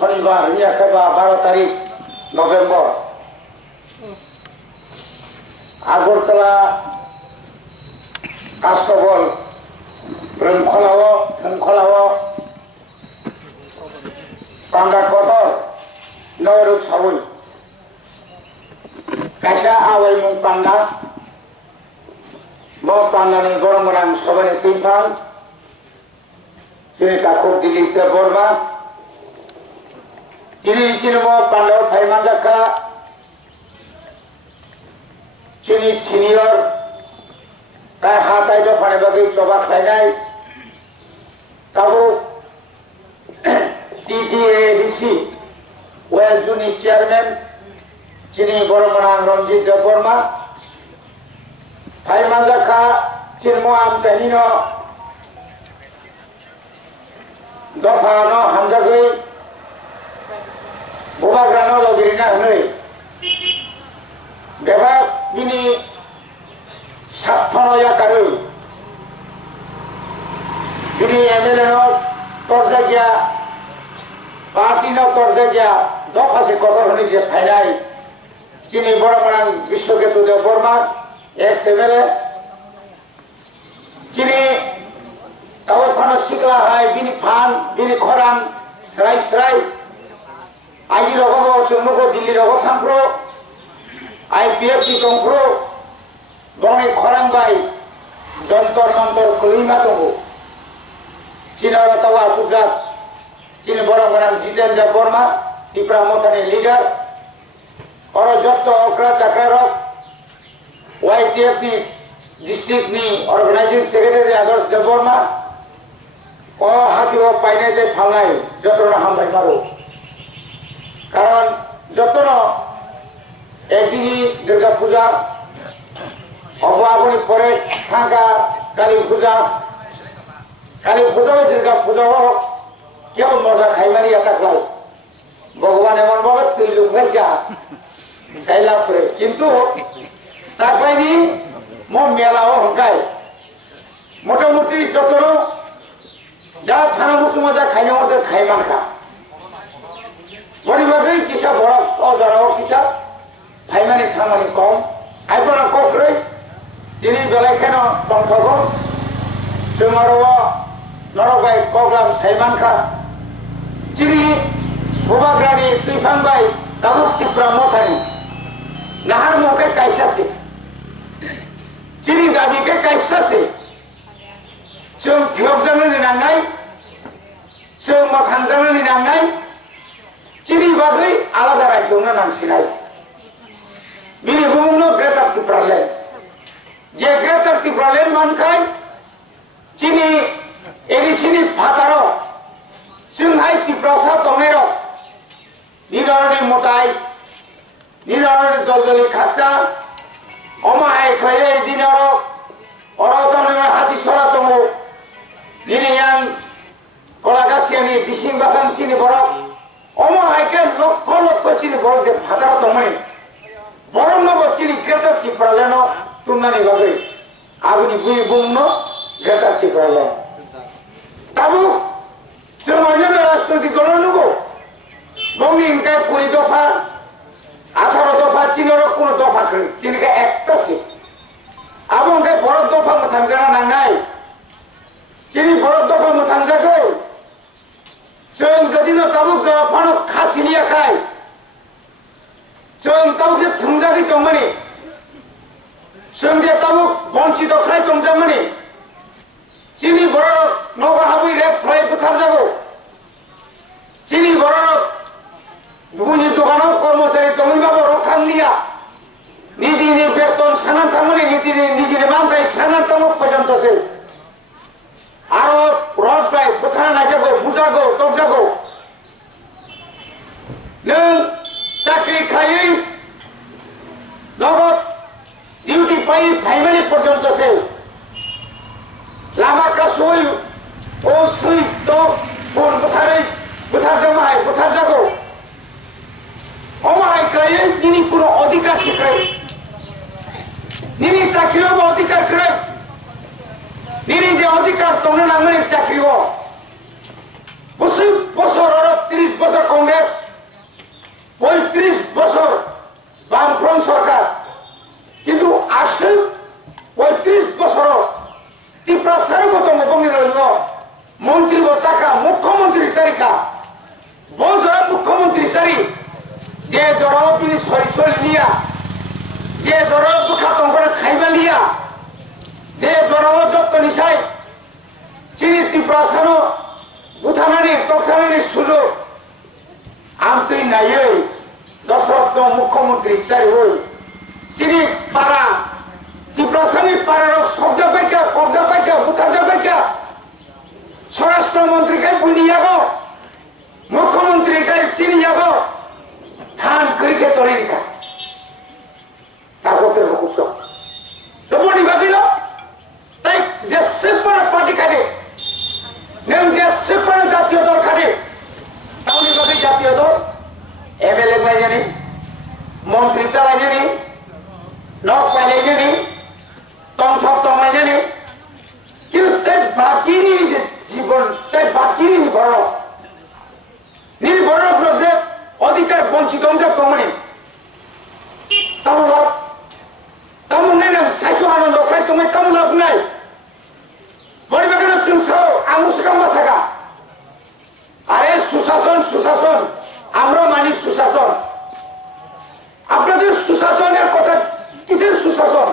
শনিবার মিয়াখাবা 12 তারিখ নভেম্বর আগরতলা কাষ্টবল খোলাও পাঙ্গা কটর নয়রুক সাবুই কাইসা আওয়াই মুং পাঙ্গা ব পাঙ্গানি গরম গরম সবারে তিনফান চিনি কাকুর দিলীপ দেব বর্মা চিনি চিনব পান্ডব ফাইমান জাখা চিনি সিনিয়র তাই হাতাই দফানে বাকি চবা খাইনাই কাবু টিটিএডিসি ওয়েস্ট জোন চেয়ারম্যান চিনি বড়মনাং রঞ্জিত দেব বর্মা ফাইমান জাখা চিনমো আমচাহিন দফা ন হামজাগৈ ববাগ্রানো লগিরিনা হनै বেবা বিনি সাতথনয়া কারৈ বিনি এমএলএ ন তরজাগিয়া পার্টি ন তরজাগিয়া দফাসে কতর হনি যে ফাইনাই চিনি বড়মানাং বিশ্বকেতু দেব বর্মা এক্স এমএলএ চিনি তাও ফানো শিকলা হয় বিনি ফান বিনি খরাং স্রাই আইজি রকম চন্দ্রকো দিল্লি রকম থামপ্রো আইপিএফটি তংপ্রো বনে খরাং বাই যন্তর মন্তর খুলিমা দङ চীনৰ তাওয়া সুজাত চীন বড় বড় জিতেন দেব বর্মা ত্রিপুরা মন্থানি লিডার और যত অকরা চাকরারক ওয়াইটিএফটি ডিস্ট্রিক্ট নি অর্গানাইজিং সেক্রেটারি আদর্শ দেব বর্মা ও হাতিও পাইনাইতে ফালনাই যতন হামবাই মারো কারণ যতন একদিকে দুর্গা পূজা অবাবনি পরে ফাঁকা কালী পূজা দুর্গা পূজা হোক কেউ মজা খাইমারি এতাকলাই ভগবান এমন ভাবে তুই লুকাই যা চাই লাভ করে কিন্তু তাকলাইনি মেলাও হকাই মোটামুটি যতন যা থানা মুসুমা যা খাইনা মজা খাইমান খা বড়িবাগৈ কিসা বড় অজরাও কিসা ফাইমানি খামানি কম আইবনা কক্রৈ তিনি বেলাইখান টংথগ जोंआरो नरगाय कग्लाम साइमानखा चिनि बुबाग्रानि तुइफांबाय दाबु टिप्रा मथानि नाहार मके कायसासे चिनि गाबिके कायसासे जों फियबजांनि नांनाय जों माखांजांनि नांनाय चिनि बागै आलादा रायजोआवनो नांसिनाय बिनि बुंनो ग्रेटार टिप्रालेण्ड जे ग्रेटार टिप्रालेण्ड मानखाय चिनि एडिसिनि फातारो जोंहाय टिप्रासा दंनायरो निरारनि मताय निरारनि दलदलि खाकसा अमाहाय खायै दिनारो अरदनि हातिसरा दङ निनियां कलागासियानि बिसिं बासां चिनि बरक अमाहायके लक्ष लक्ष चिनि बरक जे फातारो दंमोन बरंगबो चिनि ग्रेटार टिप्रालेण्ड तुमनानि बागै आबुनि बुइ बुंनो ग्रेटार टिप्रालेण्ड ताबु जों अन्य राजनैतिक दल नुगो बंनि इनका 20 दफा 18 दफा चिनर कोनो दफा खै चिनका एकता से आबो इनका बरफ दफा थांजाना नांनाय चिनि बरफ दफा थांजाखै जों जदि न ताबु जफानो खासिलिया खाय जों ताबु थंजाखै दंमोनि जों जे ताबु बंचित खाय दंजामोनि चिनि बरफ नगा हाबै रेप फ्राय बुथार जागौ चिनि बरफ गुबुननि दखानाव कर्मचारी दङैबाबो रखांलिया निदिनि बेतन सानान थांमोनि निदिनि निजिनि मानथाय सानान थाङो पर्यन्तसै आरो रड फ्राय बुथार नाजागौ बुजागौ तगजागौ नों साख्रि खायै नगद डिउटि पायै फाइमानि पर्यन्तसै लामा कासुई ओ सुई तो फोन बुथार जमाय बुथार जागौ अमाहाय क्रायै निनि कोनो अधिकार सिक्राय निनि चाकरियाव अधिकार क्राय निनि जे अधिकार दंनो नांगोन चाकरियाव बोसोर बोसोर 30 बोसोर कांग्रेस বছর মুখ্যমন্ত্রী সারি যে জড় তিনি সরি লিয়া যে জড় খাতম করে খাইবা লিয়া যে জড় যত্ন নিশাই চিনি তীব্রাসানো উঠানানি তথানানির সুযোগ আমতে নাই দশরথ মুখ্যমন্ত্রী চাই হই চিনি পাড়া তীব্রাসানি পাড়ার সবজা পাইকা কবজা পাইকা উঠাজা পাইকা স্বরাষ্ট্রমন্ত্রীকে বুনিয়াগ মুখ্যমন্ত্রীকে চিনিয়াগ ধান করিকে তরিকা তারপরে উৎসব বডি বাকিল তাই যে সেপর পার্টি কাটে নেন যে সেপর জাতীয় দল কাটে তাহলে বাকি জাতীয় দল এমএলএ পাই জানি মন্ত্রী চালাই জানি নখ পাইলাই জানি তংথক তমাই জানি কিন্তু তাই বাকি যে জীবন তাই বাকি বড় নির্ভর যে অধিকার বঞ্চিত যে কমনি তামন লাভ তামন নাই না সাইছো আনন্দ খাই তোমার তামন লাভ নাই বড়ি বাগানো চিনসাও আমুসকা মাসাকা আরে সুশাসন সুশাসন আমরা মানি সুশাসন আপনাদের সুশাসনের কথা কিসের সুশাসন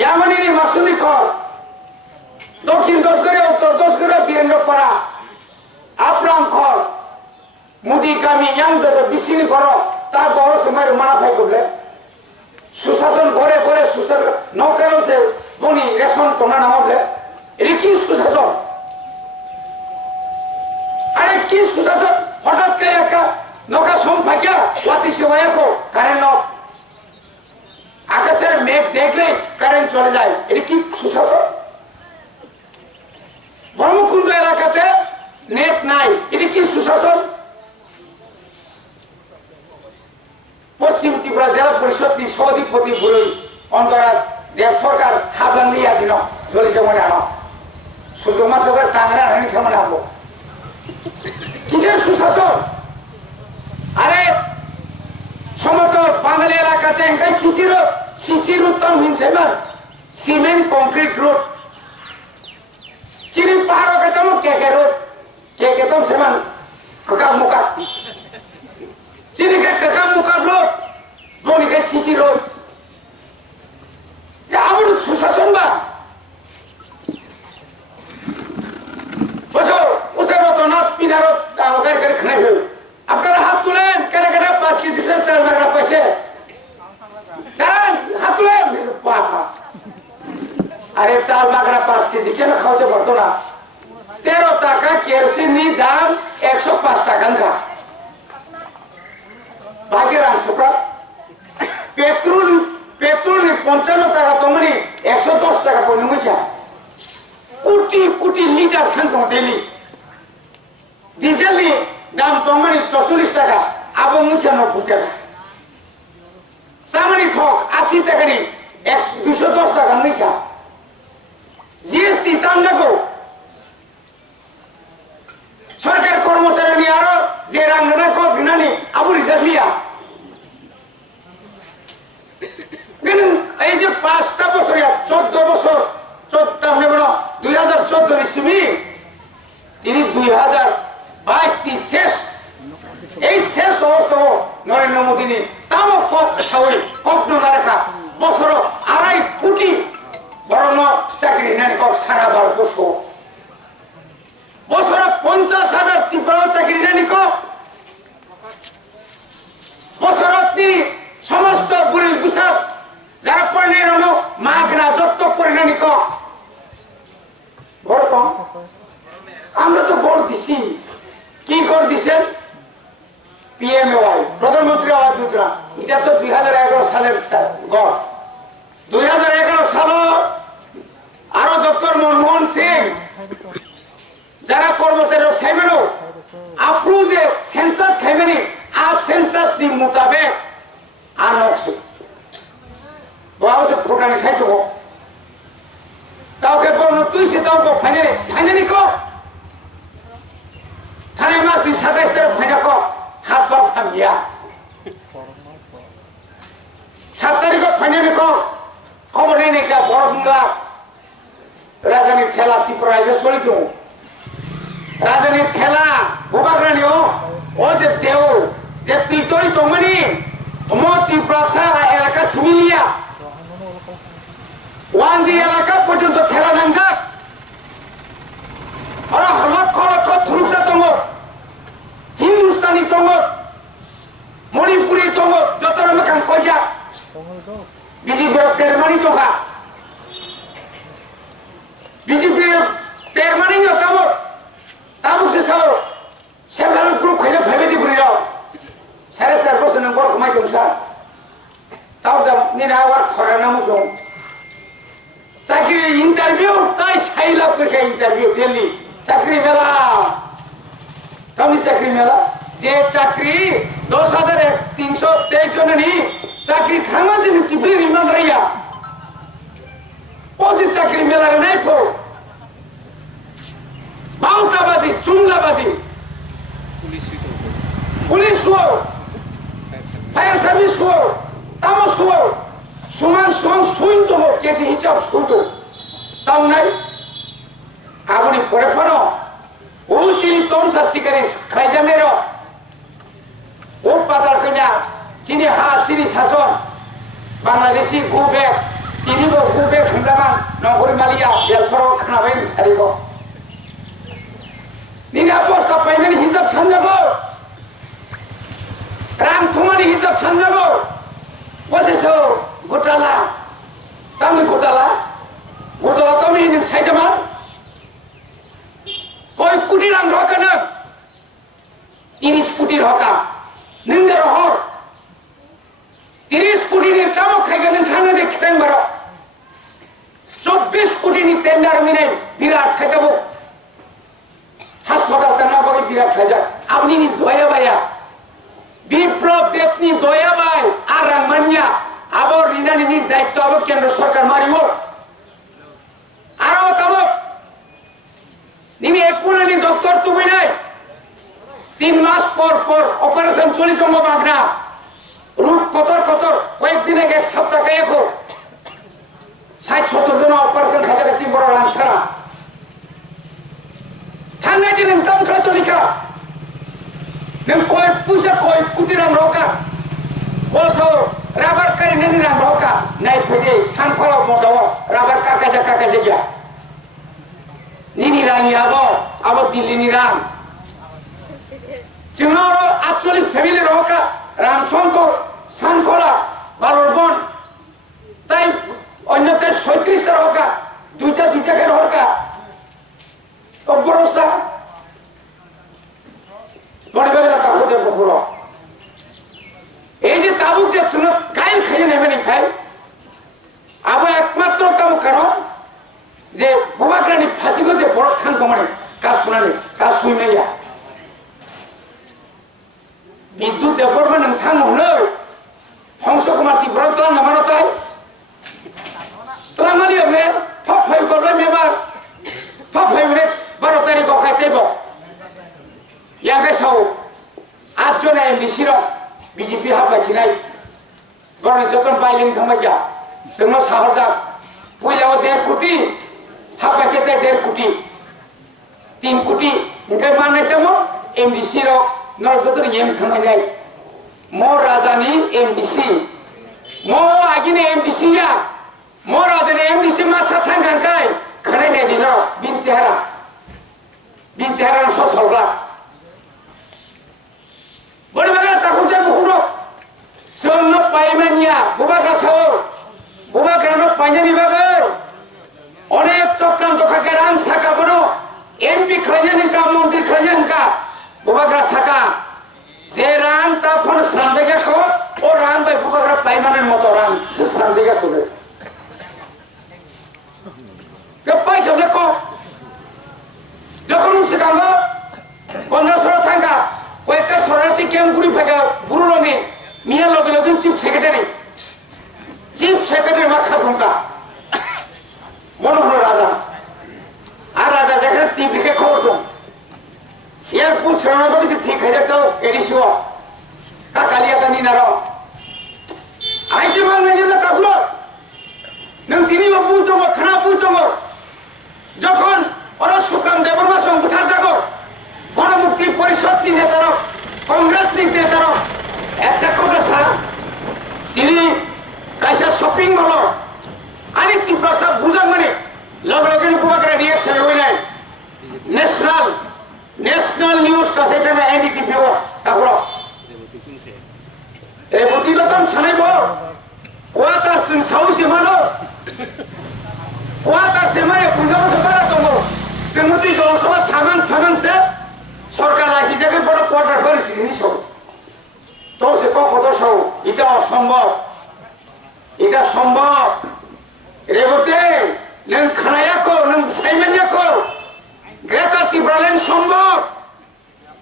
ইয়ামানি মাসুলি খর দক্ষিণ দশগড়ে উত্তর দশগড়ে বীরেন্দ্রপাড়া আপ্রাম খর মুদি কামি ইয়াং যত বিশিনি ঘর তার বড় সময় মানা ফাই করলে সুশাসন ঘরে ঘরে সুশাসন নৌকার সে বনি রেশন তোমরা নামাবলে এটা কি সুশাসন আরে কি সুশাসন হঠাৎ করে একটা নৌকা সম ফাঁকিয়া ওয়াতি সেবায় কারেন্ট নক আকাশের মেঘ দেখলে কারেন্ট চলে যায় এটা কি সুশাসন ব্রহ্মকুণ্ড এলাকাতে নেট নাই এটা কি সুশাসন পশ্চিম ত্রিপুরা জেলা পরিষদ সভাধিপতি বুড়ি অন্তরার দেব সরকার হাবলান লিয়া দিন জলি যেমন আনো সুযোগ মাছ হাজার টাংরা হানি কেমন আনবো কিসের সুশাসন আরে সমতল বাঙালি এলাকাতে শিশির উত্তম হিংসে সিমেন্ট কংক্রিট রোড চিনি পাহাড় কেতম কেকে রোড কে কেতম সেমান কাকা মুকা চিনি কে কাকা মুকা রোড বনি কে শিশি রোড আমার সুশাসন বা বুঝো উসে রতনাথ পিনারত আমাদের করে খাই হই আপনারা হাত তুলেন কেটে কেটে 5 কেজি চাল মাগনা পাইছে দাঁড়ান হাত তুলেন আরে চাল মাগনা 5 কেজি কেন খাওয়াতে পারতো না 13 টাকা কেরোসিনের দাম 105 টাকা খা ভাগ্যের অংশ পেট্রোল 55 টাকা তোমার 110 টাকা পড়ে মুখা কোটি কোটি লিটার খান ডেলি ডিজেল দাম তোমার 44 টাকা আবো মুখে 90 টাকা সামানি ঠক 80 টাকা নি 210 টাকা মুখা জিএসটি তাঙ্গাকো সরকার কর্মচারী নিয়ে আরো যে রাঙ্গনা কো বিনানি আবুল জালিয়া কিন্তু এই যে 5টা বছর 14 বছর 2014 ইসমি তিনি 2022 শেষ এই শেষ অবস্থা নরেন্দ্র মোদী নি তাম কক সাউই কক না রাখা বছর 2.5 কোটি বড় চাকরি নেন কক সারা ভারতবর্ষ বছর 50,000 ত্রিপুরা চাকরি নেন কক বছর তিনি সমস্ত বুড়ি বুসাদ যারা পড়ে মাগনা যত পরিণামি কক বড় কম আমরা তো গড় দিছি কি গড় দিছেন পিএমওয়াই প্রধানমন্ত্রী আবাস যোজনা এটা তো 2011 সালের গড় 2011 সাল আরো ডক্টর মনমোহন সিং যারা কর্মচারী খাইবেন আপনি যে সেন্সাস খাইবেন আর সেন্সাস নি মোতাবেক আর নকশে বাবুসে প্রোগ্রামে খাইতে হোক তাওকে বলনো তুই সে তাও ফাইনালি কো থানে মাসি 27 তারিখ ফাইনা কো হাত বাপ হামিয়া 7 তারিখ ফাইনালি কো খবর নেই কা বড় গুঙ্গা রাজধানী ঠেলা ত্রিপুরা চলিত রাজধানী ঠেলা bubagraniyo o je deo je titori tongmani mo tiprasa elaka similia ওয়ানজি এলাকা পর্যন্ত ঠেলা নামজাক ওরা লক্ষ লক্ষ থুরুসা দङ হিন্দুস্তানি দङ মণিপুরি দङ যত রকম কইজা বিজেপির তেরমানি দঙা বিজেপির তেরমানি তাবো তাবুকসে সাও সেভেল গ্রুপ খাইলে ভাইবেদি বুড়িরাও 4.5 নম্বর কমাই দংসা তাও দাম নিনা আবার থরা নামুসং চাকরি ইন্টারভিউ তাই 6 লাখ করে ইন্টারভিউ দিল্লি চাকরি মেলা কমি চাকরি মেলা যে চাকরি 10,323 জন নি চাকরি থামা যে টিপি রিমান রাইয়া ও যে চাকরি মেলা রে নাই ফো বাউটাবাজি চুমলাবাজি পুলিশ হো ফায়ার সার্ভিস হো তামস হো সমান সমান সুইন দङ কেজি হিসাব সুইতো তাও নাই আবনি পরে পড়ো ও চিনি তমসা শিকারি খাইজামেরো ও পাতাল কইনা চিনি চিনি শাসন বাংলাদেশি গুবেক তিনিবো গুবেক সংগ্রামান নগরী মালিয়া বেসর খানাবাই সারিব নিনা বস্তা পাইমেন হিসাব সানজাগো রাম থুমানি হিসাব সানজাগো বসেছো ঘোটালা তামনি ঘোটালা ঘোটালা তামনি নों সাইজামান কয় কোটি রাং রকা না 30 কোটি রকা नों দে রহর 30 কোটি নি তামো খাইগা नों সাঙ্গে দে খেং বারো 24 কোটি নি টেন্ডার মিনে বিরাট খাইতাবো হাসপাতাল তানা বাকি বিরাট খাইজা আপনি নি দয়া বায়া বিপ্লব দেবনি দয়া বাই আর রাংমানিয়া আবার রিনানি নি দায়িত্ব আবার কেন্দ্র সরকার মারিব আরো তাবো নিনি একুনানি ডক্টর তুমি নাই 3 মাস পর পর অপারেশন চলিত বাগনা রূপ কতর কতর কয়েকদিন আগে 1 সপ্তাহ কাইকো 60-70 জন অপারেশন খাজাকাছি বড় লাংসারা থাঙ্গাই দিন দাম খাইতো লিখা नों কয় পয়সা কয় কোটি রাং রকা বসো রাবার কারি নেনি রাং রকা নাই ফেদে সানখলা বসো রাবার কাকাজা কাকাজা গিয়া নিনি রাঙি আবো দিল্লিনি রাং जोंनाव 48 ফ্যামিলি রকা রামশঙ্কর সানখলা বালরবন তাই অন্যতে 36 টা রকা দুইটা কে রকা অবরসা বড়বেলা তাবু দে বকুরো এই যে তাবুক যে শুনো কাইল খাইয়ে নেবে নি খাই আবো একমাত্র কাম কারণ যে বুবাগ্রানি ফাঁসি গজে বড় খান কমানে কাজ শুনানি কাজ শুইনাইয়া বিদ্যুৎ দেববর্মা नोंथां হলো হংস কুমার তীব্র তলাং নামানো তাই তলামালিয়া মে ফপ ফাই করলে মেবার ফপ ফাই উরে 12 তারিখ খাইতেব ইয়াকে সাও 8 জন এমডিসি র বিজেপি হাবাইছিনাই গরনে যতন বাইলিং থামাইয়া जोंनाव साहरजा पयलाव 1.5 कोटी हाबाइकेते 1.5 कोटी 3 कोटी ओंखाय मानायतामो एमडिसि रो नर जतन येम थांनाय मो राजानि एमडिसि मो आगिनि एमडिसि या मो राजानि एमडिसि मासा थांगानखाय खानाय नाय दिनो बिन चेहरा ससलग्ला बड़े बागा ताकुजे बुकुरो जोंनो पाइमानिया बुबाग्रा सावो बुबाग्रानो पाइनानि बागै अनेक चक्रान्त खाके रां साका बनो एमपि खायनका मन्त्रि खायनका बुबाग्रा साका जे रां ता फन स्रांदेगाखौ ओ रां बाय बुबाग्रा पाइमानि मतो रां स्रांदेगाखौ गपाय गबलेको যখন সিকাঙ্গো কন্যাসর থাঙ্গা কয়েকটা শরণার্থী ক্যাম্প ঘুরি ফেগা বুড়োনি মিয়া লগে লগে চিফ সেক্রেটারি মা খাবলঙ্কা মনে হলো রাজা আর রাজা যেখানে টিভিকে খবর তো ইয়ার পুত শরণার্থী কিছু ঠিক হয়ে যেত এডিসিও কাকালিয়া তা নিনার আইজে মাংনাই জন্য কাকুলো নং তিনি বা পুত খানা পুত যখন ওরা সুপ্রাম দেবর্মা সংবিধান জাগো গণমুক্তি পরিষদ বিএনপি নেতারা কংগ্রেস নেতারা একটা কথা স্যার তিনি কাইসা শপিং হলো আনি তীব্র সব বুঝান মানে লগে লগে উপকারে রিয়াকশন হই নাই ন্যাশনাল নিউজ কাছে থাকা এনডিটিভি তারপর রেবতী দতন সানাইব কোয়া তার जों सावसे मानो কোয়া তার সেমাই বুঝাও সবারা দङ जों মতি জনসভা সাগানসে সরকার লাইসি জায়গায় বড় কোয়ার্টার করেছি নিছো তো সে কত সব এটা অসম্ভব এটা সম্ভব রেবতে नों खानायाखौ नों साइमेन्याखौ ग्रेटार टिब्रालेन सम्भव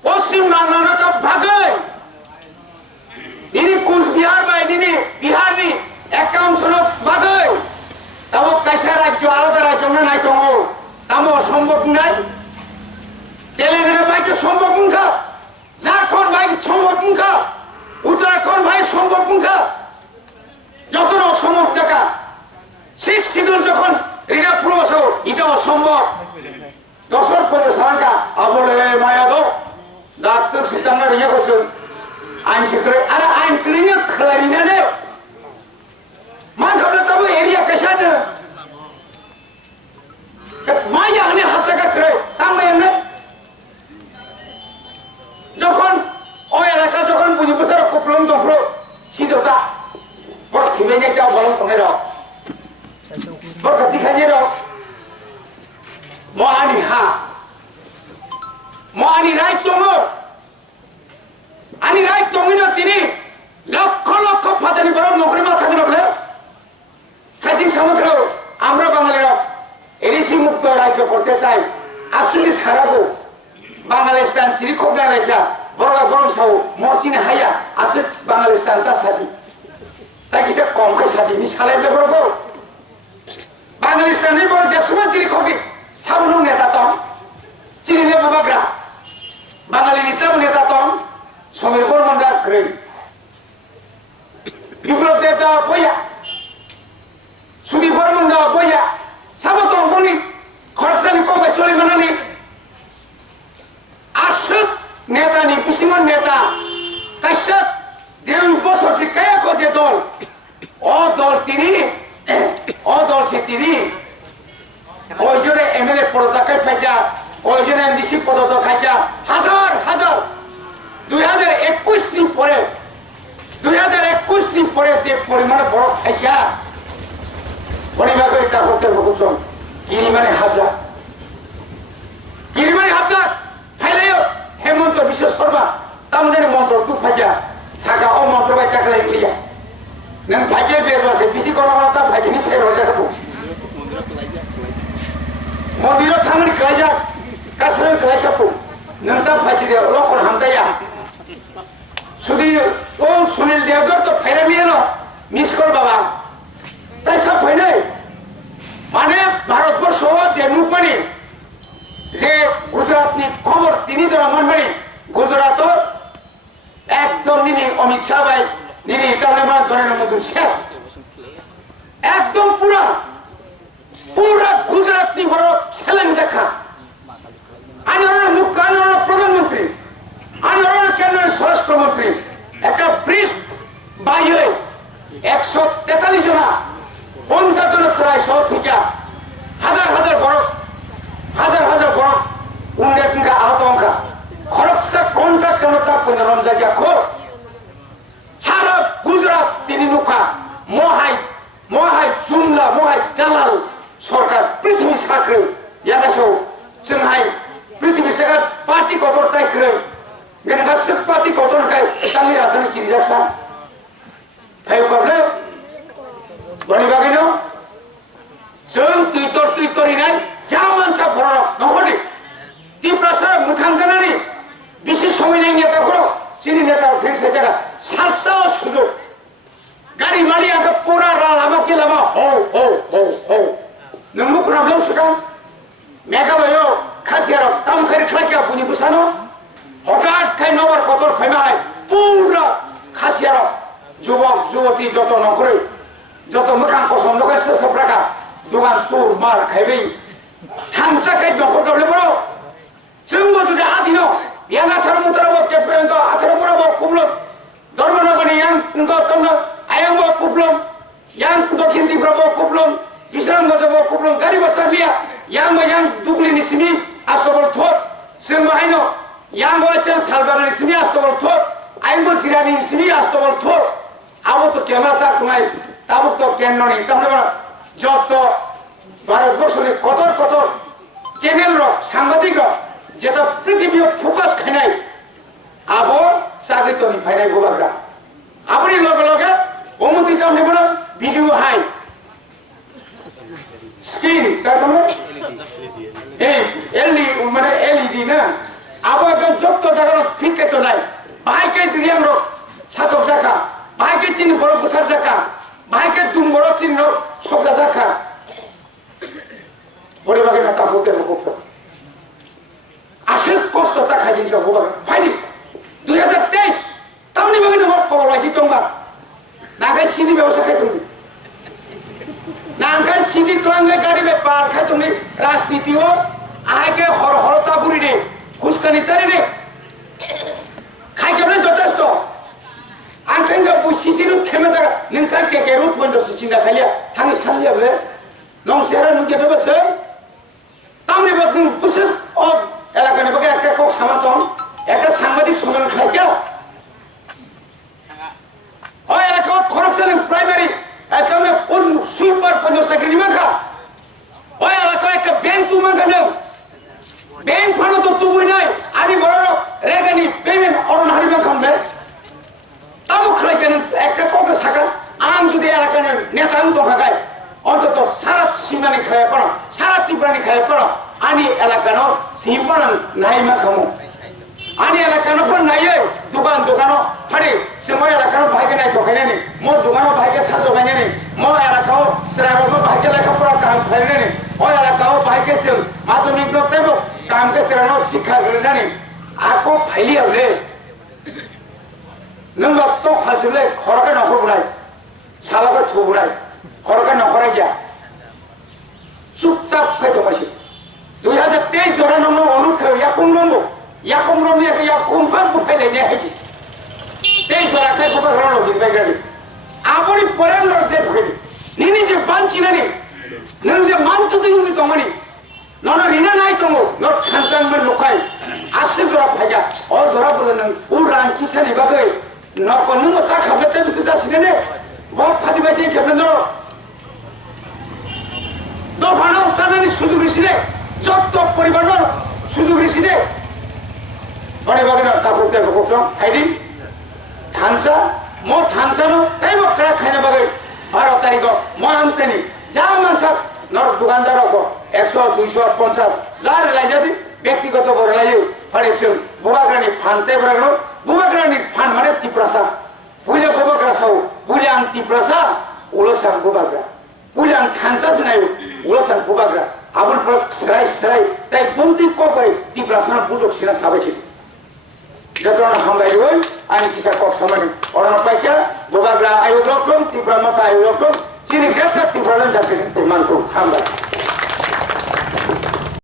पश्चिम बांलानाथ भागै दिनै कुचबिहार बाय दिनै बिहारनि একটা অঞ্চল ভাগৈ তাও কাইসা রাজ্য আলাদা রাজ্য নাই দङ তামো সম্ভব নাই তেলেঙ্গানা বাইকে সম্ভব নংখা ঝাড়খণ্ড বাইক সম্ভব নংখা উত্তরাখণ্ড ভাই সম্ভব নংখা যত অসম্ভব টাকা সিক্স শিডিউল যখন রিনা প্রবাসও এটা অসম্ভব দশর পরে সাঙ্গা আবলে মায়া দো ডাক্তার সিদ্ধান্ত রিয়া করছেন আইন শিখরে আরে আইন ক্লিনিক খালারিনা নে মা খাবলে তবে এরিয়া কেসানে মায়া হনে হাসাকা করে তামায়ানে যখন ওই এলাকা যখন বুঝি বছর কপ্রম দপ্র সিধতা বড় ছিমেনে যাও বলন সঙ্গে রাও berketika nyerok mohani ha mohani right tongo ani right tongino tini lakh lakh ফাদানি বড় নকরি মা থাকেন বলে কাজিং সামগ্র আমরা বাঙালিরা এডিসি মুক্ত রাজ্য করতে চাই আসলে সারাবো বাংলাদেশান চিরি খবরা রেখা বড় বড় সাও মসিনে হাইয়া আছে বাংলাদেশান তা সাথী তাই কিসে কম কে সাথী নি সালাইলে বড় বাংলাদেশ নেই বড় দেশমা চিরি খবি সাবুন নেতা তম চিরি নেব বাগরা বাঙালি নিতম নেতা তম সমীর বর্মনদা করে বিপ্লব দেবদা বইয়া সুদীপ বর্মনদা বইয়া সাবতম বনি খরকসানি কবে চলি মানানি আশুক নেতা নি পিসিমন নেতা কাশ্যপ দেউ বছর সে কায়া যে দল ও দল তিনি দল সে তিনি কয়জনে এমএলএ পদটাকে পাইছা কয়জনে এমডিসি পদত খাইছা হাজার হাজার 2021 দিন পরে 2021 দিন পরে যে পরিমাণে বড় খাইছা পরিবাকে এটা করতে বকুছন কিরিমানে হাজার ফাইলেও হেমন্ত বিশ্ব শর্মা তামজানি মন্ত্র তু ফাইছা সাকা ও মন্ত্র বাই টাকলা ইংলিয়া नों भाग्य बेरबासे बिसि करना ता भाग्यनि सायाव रजाखौ मन्दिराव थांनानै खायजा गासैबो खायजाखौ नों दा फाइसि दे लखन हामदाया सुदि ओ सुनील देवधर तो फाइनालियानो मिस कल बाबा ताइ सब फाइनाय माने भारतबर्ष जे नुपानि जे गुजरातनि खबर तिनि जना मनमानि गुजरात एकदम दिनै अमित शाह भाई নিনি কালেমা ধরে মধুর শেষ একদম পুরা গুজরাট নি বড় চ্যালেঞ্জ দেখা আনোয়ার মুখ্য আনোয়ার প্রধানমন্ত্রী আনোয়ার কেন্দ্রের স্বরাষ্ট্রমন্ত্রী একটা ব্রিজ বাইরে 143 জনা 50 জনের সরাই সহ থেকে হাজার হাজার বড় উন্ডের আহত অঙ্কা খরকসা কন্ট্রাক্ট জনতা পুনরম জায়গা খোর সারা গুজরাট তিনি নুকা মহাই জুমলা মহাই দালাল সরকার পৃথিবী সাকরে ইয়াদাসো जोंहाय পৃথিবী সাকা পার্টি কতর তাই করে গেনগা সব পার্টি কতর কাই তামি রাজনী কি রিজাকশন ফাইভ করলে বনি বাগিনো जों তুইতরি নাই যা মানসা ভরক নহলি তীব্রসর মুথাংজানানি বিশেষ সময় নাই নেতা করো চিনি নেতা ফেংসে জায়গা সাতশো সুযোগ গাড়ি মারি আগে পুরা লামা কি লামা হো নমু কোনাবলেও সুকাম মেঘালয় খাসিয়ার তামখারি খাইকা বুনি বুসানো হঠাৎ খাই নবার কতর ফেমাই পুরা খাসিয়ার যুবক যুবতী যত নকরে যত মোখাং পছন্দ খাই সেসব রাখা দোকান চোর মার খাইবে থামসা খাই দখল করলে বড় जोंबो जुदि आदिनो यागा धर्म धर्म yang dugli ni simi astobol thot sing bahino yang wacher salbagan ni simi astobol thot aingol tirani ni simi astobol thot abo to camera sa tunai tabuk to kenno ni tamne bana joto Bharatvarsha ni কতর channel রক সাংবাদিক রক যেটা পৃথিবী focus খাইনাই আবো সাগিতনি ফাইনাই গোবাগরা আপনি লগে লগে অমুতি তাম নেব না ভিডিও হাই স্ক্রিন তারপরে এই এলইডি না আবো যত জায়গা ফিটকে তো নাই বাইকে রিয়াং রক সাতক জায়গা বাইকে চিনি বড় বুথার জায়গা বাইকে দুম বড় চিনি রক সবজা জায়গা পরিবারে না তা বলতে মুখ আসল কষ্ট তা খাই দিন সব ভাইনি 2023 তামনি বাগানে হর খবর আইছি তোমরা নাগাই সিদি ব্যবসা খাই তুমি নাগাই সিদি তোলাঙ্গে গাড়ি ব্যাপার খাই তুমি রাজনীতিও আগে হরতা বুড়ি রে ঘুষকানি তারি রে খাই কেমন যথেষ্ট আঙ্কাঙ্গা বুঝিছিলু খেমে থাকা নोंखा কে রূপ বন্ধ সিচিনা খাইয়া থাঙ্গি সালিয়া বলে নং সেরা নুকে দেবছে তামনি বাগ নং বুসক ও এলাকানে বাগে একটা কক সামাতন একটা সাংবাদিক সম্মেলন খাইয়া ও এলাকা খরচেন প্রাইমারি একামে কোন সুপার পঞ্চ চাকরি নিমাখা ও এলাকা একটা ব্যাংক তুমাখানে ব্যাংক ফানো তো তুবুই নাই আনি বড় রেগানি পেমেন্ট অরন হারিমা খামবে তামু খাইকেন একটা কক সাকা আম যদি এলাকানে নেতা আম তো খাগায় অন্তত সারা সিমানি খায় পড়া সারা ত্রিপুরানি খায় পড়া আনি এলাকানো সিম্পান নাইমা খামো আনি এলাকানো ফোন নাইয়ে দোকানো ফাড়ি সেময় এলাকানো ভাইকে নাই তোখাইনে নি মো দোকানো ভাইকে সাজো গাইনে নি মো এলাকাও সেরারো ভাইকে লেখাপড়া কাম ফাইনে নি ও এলাকাও ভাইকে চেন মাধ্যমিক নতেব কামকে সেরানো শিক্ষা গরিনে নি আকো ফাইলি হলে নং তো ফালসিলে খরকে নখর বুনাই সালাকে থু বুনাই খরকে নখরে গিয়া চুপচাপ খাইতো মাসি 2023 জরা নং অনুরোধ খাই ইয়াকুম রম নিয়ে ইয়াকুম ফান বুফাইলে নিয়ে হাইছি 23 জরা খাই বুফা রনো দিবাই গাড়ি আপনি পরেম লড়ছে বুখাইনি নিনি যে বানছি না নি নং যে মানতো দিনি তমানি নন রিনা নাই তমো নট খানসাং মে লুকাই আসে জরা ফাইগা ও জরা বলে নং উ রান কিসানি বাগৈ নক নু মসা খাবতে বিসে যাসিনে নে বহুত ফাদি বাইতে কেমন ধরো তো ভানো জানানি সুযোগ রিসিলে যত পরিবারর সুযোগ রিসিলে অনে বাগনা তারপরতে বকসং আইদিন থানসা মো থানসানো তাই বকরা খাইনা বাগৈ 12 তারিখ মো আমছানি যা মানসা নর দোকানদার কো 100 250 যার লাইজাদি ব্যক্তিগত বড় লাইও ফাড়েছুন বুবাগ্রানি ফানতে বড় বুবাগ্রানি ফান মানে ত্রিপ্রাসা বুইলে বুবাগ্রা সাও বুইলে আন ত্রিপ্রাসা উলসাং বুবাগ্রা বুইলে আন থানসা জনাই উলসাং বুবাগ্রা আবুল পর সরাই তাই বন্তি কপাই ত্রিপ্রাসা বুজক সিনা সাবেছি যতনা হামবাই রই আনি কিসা কক সামানি অরণ পাইকা বুবাগ্রা আয়ু লক্ষণ ত্রিপ্রা মাতা আয়ু লক্ষণ চিনি গ্রেফতার ত্রিপ্রালন যাতে মানকো হামবাই